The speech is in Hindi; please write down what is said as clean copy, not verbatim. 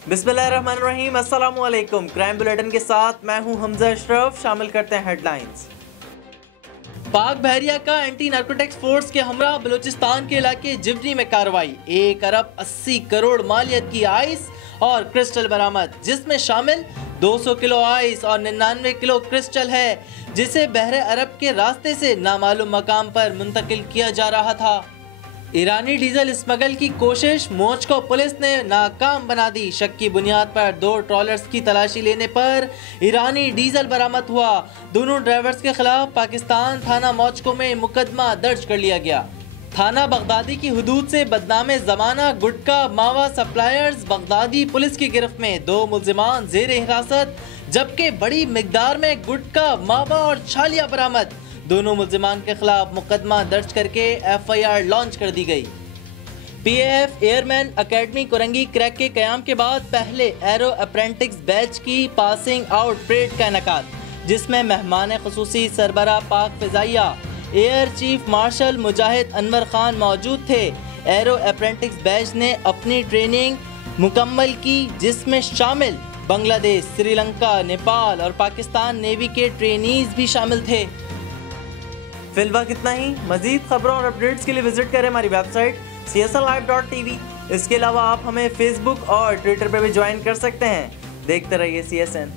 बिस्मिल्लाहिर्रहमानिर्रहीम, अस्सलामु अलैकुम। क्राइम बुलेटिन के साथ मैं हूं हमजा अशरफ। शामिल करते हैं हेडलाइंस। पाक बहरिया का एंटी नार्कोटिक्स फोर्स के हमरा बलूचिस्तान के इलाके जिवनी में कार्रवाई। 1 अरब 80 करोड़ मालियत की आइस और क्रिस्टल बरामद, जिसमें शामिल 200 किलो आइस और 99 किलो क्रिस्टल है, जिसे बहरे अरब के रास्ते से नामालूम मकाम पर मुंतकिल किया जा रहा था। ईरानी डीजल स्मगल की कोशिश, मॉस्को पुलिस ने नाकाम बना दी। शक की बुनियाद पर 2 ट्रॉलर्स की तलाशी लेने पर ईरानी डीजल बरामद हुआ। दोनों ड्राइवर्स के खिलाफ पाकिस्तान थाना मॉस्को में मुकदमा दर्ज कर लिया गया। थाना बगदादी की हुदूद से बदनामे जमाना गुटका मावा सप्लायर्स बगदादी पुलिस की गिरफ्त में। 2 मुल्जिमान जेर हिरासत, जबकि बड़ी मिकदार में गुटका मावा और छालिया बरामद। दोनों मुल्जिमान के खिलाफ मुकदमा दर्ज करके FIR लॉन्च कर दी गई। PAF airman academy Korangi crack के कयाम के बाद पहले एरो अप्रेंटिस बैच की पासिंग आउट परेड का इनेकाद, जिसमें मेहमान खुसूसी सरबरा पाक फिजाइया एयर चीफ मार्शल मुजाहिद अनवर खान मौजूद थे। एरो अप्रेंटिस बैच ने अपनी ट्रेनिंग मुकम्मल की, जिसमें शामिल बांग्लादेश, श्रीलंका, नेपाल और पाकिस्तान नेवी के ट्रेनीज भी शामिल थे। फिलहाल इतना ही। मजीद खबरों और अपडेट्स के लिए विजिट करें हमारी वेबसाइट CSNlive.tv। इसके अलावा आप हमें फेसबुक और ट्विटर पर भी ज्वाइन कर सकते हैं। देखते रहिए CSN।